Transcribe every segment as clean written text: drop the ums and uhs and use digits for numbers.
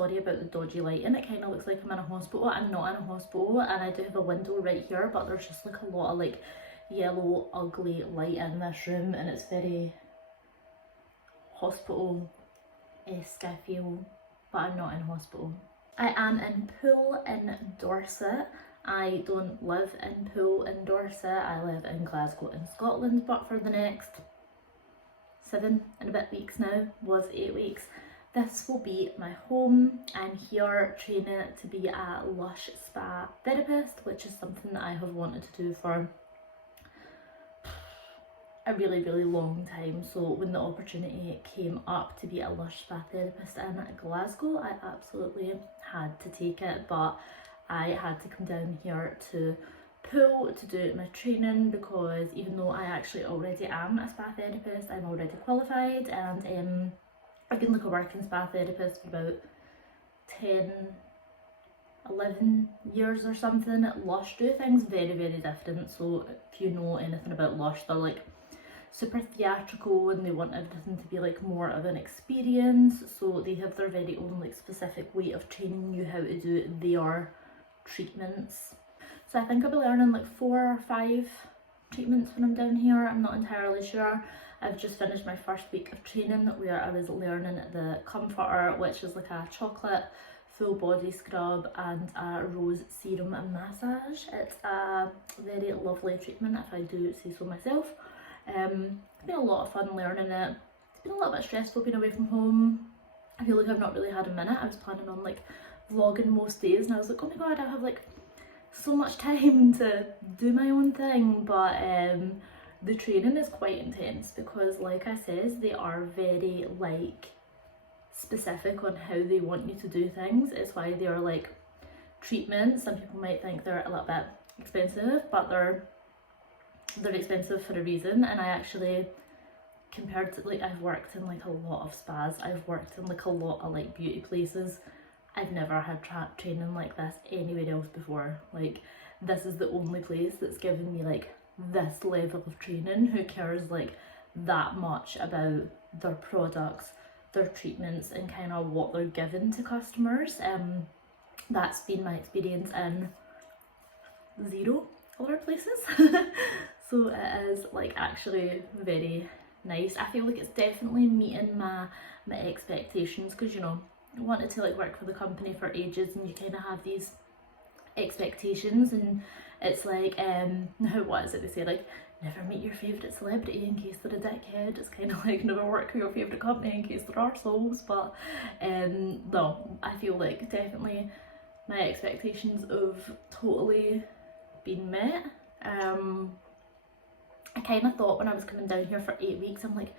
sorry about the dodgy lighting, it kind of looks like I'm in a hospital. I'm not in a hospital, and I do have a window right here, but there's just like a lot of like yellow ugly light in this room, and it's very hospital-esque, I feel, but I'm not in hospital. I am in Poole in Dorset. I don't live in Poole in Dorset, I live in Glasgow in Scotland, but for the next 7 and a bit weeks now, was 8 weeks, this will be my home. I'm here training to be a LUSH spa therapist, which is something that I have wanted to do for a really long time. So when the opportunity came up to be a LUSH spa therapist in Glasgow, I absolutely had to take it, but I had to come down here to Poole to do my training, because even though I actually already am a spa therapist, I'm already qualified, and I've been like a working spa therapist for about 10-11 years or something. LUSH do things very different, so if you know anything about LUSH, they're like super theatrical and they want everything to be like more of an experience, so they have their very own like specific way of training you how to do their treatments. So I think I'll be learning like 4 or 5 treatments when I'm down here, I'm not entirely sure. I've just finished my first week of training where I was learning the comforter, which is like a chocolate full body scrub and a rose serum and massage. It's a very lovely treatment if I do say so myself. It's been a lot of fun learning it. It's been a little bit stressful being away from home. I feel like I've not really had a minute. I was planning on like vlogging most days and I was like, oh my god, I have like so much time to do my own thing, but the training is quite intense because, like I says, they are very like specific on how they want you to do things. It's why they are like treatments. Some people might think they're a little bit expensive, but they're expensive for a reason. And I actually, compared to like, I've worked in like a lot of spas, I've worked in like a lot of like beauty places. I've never had training like this anywhere else before. Like, this is the only place that's given me like this level of training, who cares like that much about their products, their treatments, and kind of what they're given to customers. That's been my experience in 0 other places. So it is like actually very nice. I feel like it's definitely meeting my expectations, because you know, I wanted to like work for the company for ages and you kind of have these expectations, and it's like what is it they say, like never meet your favourite celebrity in case they're a dickhead. It's kind of like never work for your favourite company in case there are souls. But no, I feel like definitely my expectations have totally been met. I kind of thought when I was coming down here for 8 weeks, I'm like,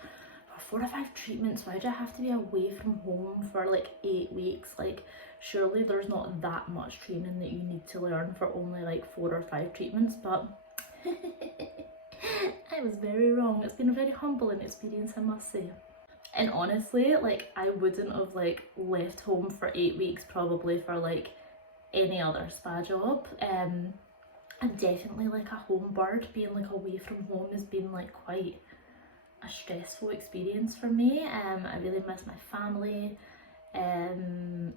for 4 or 5 treatments, why do I have to be away from home for like 8 weeks? Like, surely there's not that much training that you need to learn for only like 4 or 5 treatments. But I was very wrong. It's been a very humbling experience, I must say. And honestly, like, I wouldn't have like left home for 8 weeks probably for like any other spa job. I'm definitely like a home bird. Being like away from home has been like quite a stressful experience for me. I really miss my family, and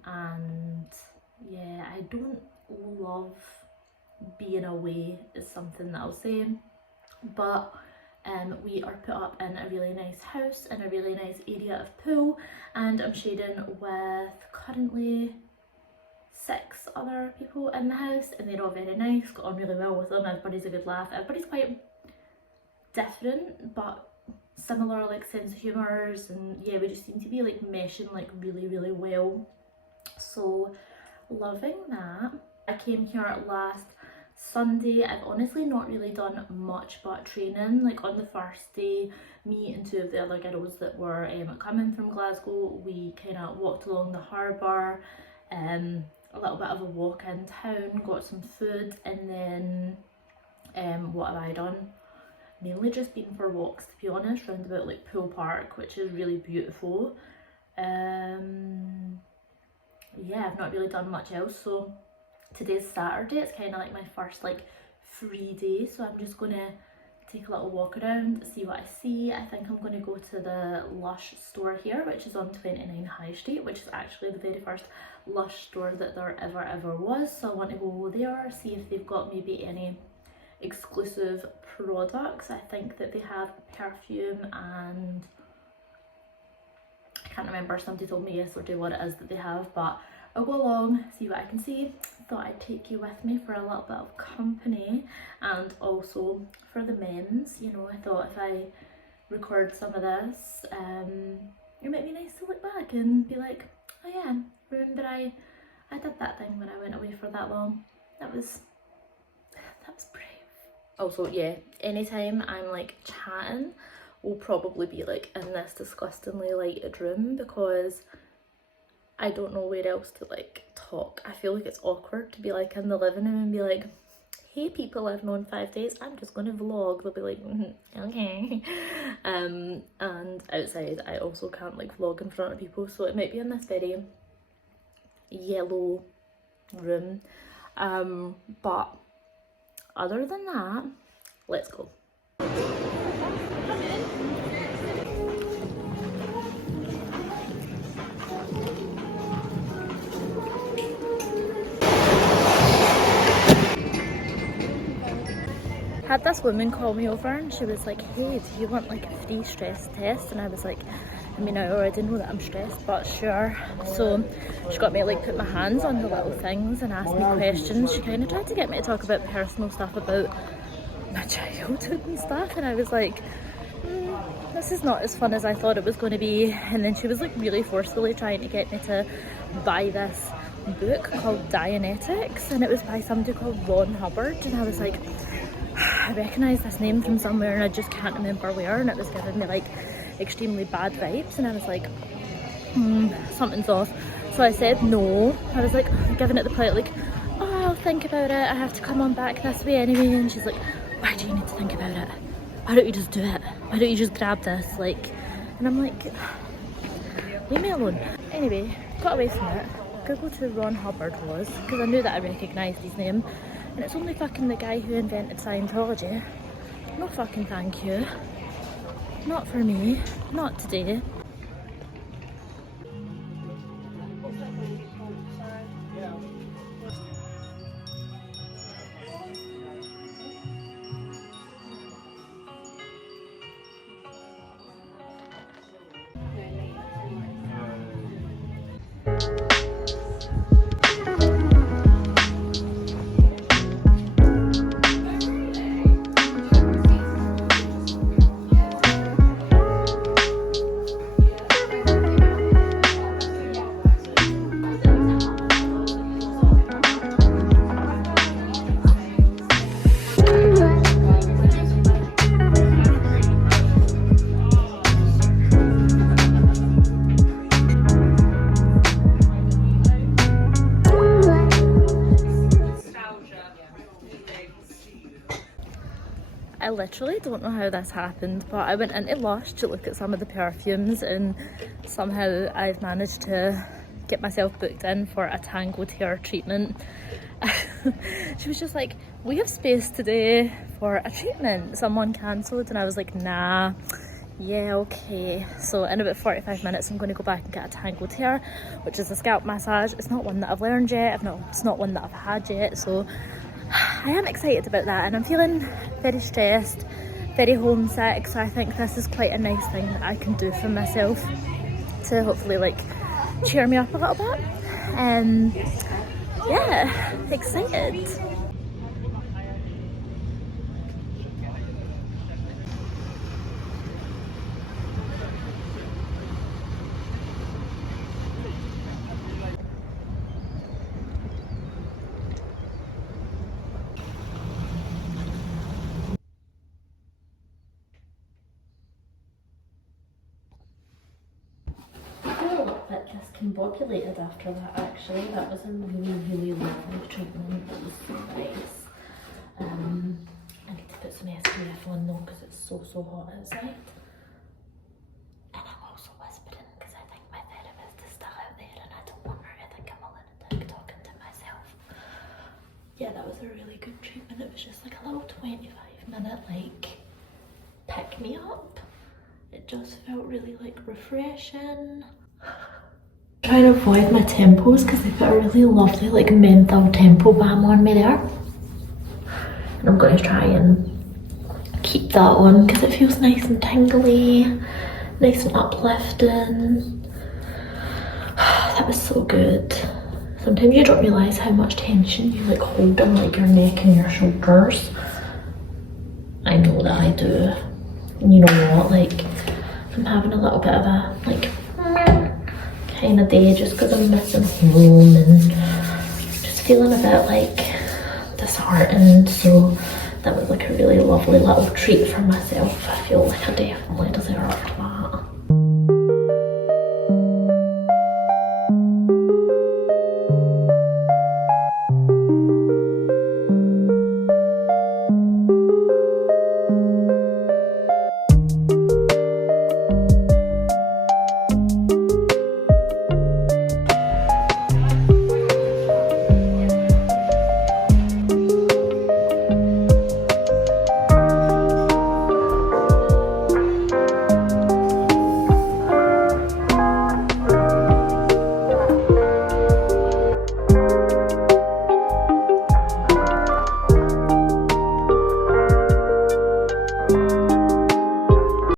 yeah, I don't love being away is something that I'll say. But we are put up in a really nice house in a really nice area of Poole, and I'm sharing with currently 6 other people in the house, and they're all very nice, got on really well with them. Everybody's a good laugh. Everybody's quite different but similar like sense of humours, and yeah, we just seem to be like meshing like really well. So loving that. I came here last Sunday. I've honestly not really done much but training. Like on the first day, me and 2 of the other girls that were coming from Glasgow, we kind of walked along the harbour, a little bit of a walk in town, got some food, and then what have I done? Mainly just been for walks, to be honest, round about like Poole Park, which is really beautiful. Yeah, I've not really done much else. So today's Saturday, it's kind of like my first like free day, so I'm just gonna take a little walk around, see what I see. I think I'm going to go to the LUSH store here, which is on 29 High Street, which is actually the very first LUSH store that there ever was. So I want to go there, see if they've got maybe any exclusive products. I think that they have perfume and I can't remember, somebody told me yesterday what it is that they have, but I'll go along, see what I can see. Thought I'd take you with me for a little bit of company, and also for the memes, you know, I thought if I record some of this, it might be nice to look back and be like, oh yeah, remember I did that thing when I went away for that long. That was brave. Also, yeah, anytime I'm like chatting, will probably be like in this disgustingly lighted room because I don't know where else to like talk. I feel like it's awkward to be like in the living room and be like, hey people I've known 5 days, I'm just gonna vlog. They'll be like, okay. And outside I also can't like vlog in front of people, so it might be in this very yellow room. But other than that, let's go. Had this woman call me over and she was like, hey, do you want like a free stress test? And I was like, I mean, I already know that I'm stressed, but sure. So she got me to like put my hands on the little things and ask me questions. She kind of tried to get me to talk about personal stuff about my childhood and stuff, and I was like, this is not as fun as I thought it was going to be. And then she was like really forcefully trying to get me to buy this book called Dianetics, and it was by somebody called Ron Hubbard, and I was like, I recognise this name from somewhere and I just can't remember where, and it was giving me like extremely bad vibes, and I was like, something's off. So I said no. I was like giving it the polite like, oh, I'll think about it, I have to come on back this way anyway. And she's like, why do you need to think about it? Why don't you just do it? Why don't you just grab this? Like, and I'm like, leave me alone. Anyway, got away from it. Googled who Ron Hubbard was because I knew that I recognised his name. And it's only fucking the guy who invented Scientology. No fucking thank you. Not for me. Not today. I literally don't know how this happened, but I went into LUSH to look at some of the perfumes and somehow I've managed to get myself booked in for a tangled hair treatment. She was just like, we have space today for a treatment, someone cancelled, and I was like, nah, yeah, okay. So in about 45 minutes I'm going to go back and get a tangled hair, which is a scalp massage. It's not one that I've learned yet, it's not one that I've had yet, so I am excited about that, and I'm feeling very stressed, very homesick, so I think this is quite a nice thing that I can do for myself to hopefully like cheer me up a little bit. Yeah, excited. Discombobulated after that, actually. That was a really lovely treatment. It was so nice. I need to put some SPF on though because it's so hot outside. And I'm also whispering because I think my therapist is still out there and I don't want her to think I'm a lunatic talking to myself. Yeah, that was a really good treatment. It was just like a little 25-minute like pick me up. It just felt really like refreshing. Trying to avoid my temples because they put a really lovely like menthol temple balm on me there. And I'm going to try and keep that on because it feels nice and tingly, nice and uplifting. That was so good. Sometimes you don't realise how much tension you like hold in like your neck and your shoulders. I know that I do. And you know what, like I'm having a little bit of a like kind of day just because I'm missing home and just feeling a bit like disheartened, so that was like a really lovely little treat for myself. I feel like I definitely deserved that.